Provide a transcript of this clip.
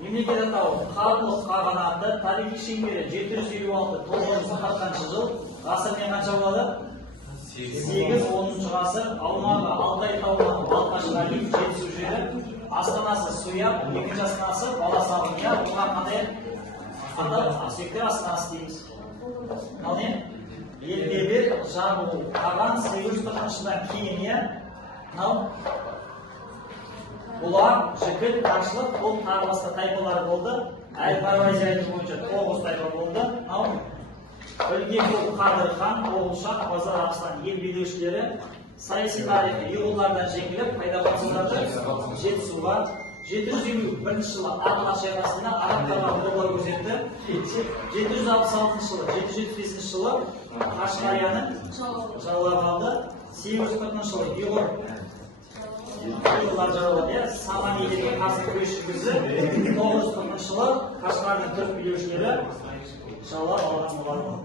Мемлекет атауы Қарлық қағанаты тарихи шеңбері 756-940 жыл, ғасыр мен қанша болады? 8-10 ғасыр, аумағы Алтай тауынан Балқашқа дейін жетісу жері, астанасы Суяб, екінші астанасы Баласағұн, оған қандай аспекттер астанасы дейміз. Ал не? Елдебек, Жамбыл, Қаған 840 жылдан кейін, Бұлар, Жігіт, Ташылық, бұл тағы басқа тайпалары болды. Әл-Фаразиялар бойынша 9 тайпа болды. Өлгенбек Қадыр хан, Оғылшақ, Базар Арыстан ел билеушілері саяси тарихи ұйғырлардан жеңіліп, пайда болғандарды жетісуға 751 жылы Ағылшын шайқасында арабтарға қолдау көрсетті. 766 жылы, 775 жылы Қашқарияны жаулап алды. 840 жылы ұйғырлар жаулады. Саманилерге қарсы күрес жүргізді. 940 жылы Қашқардың түрік билеушілері жаулап алған болатын.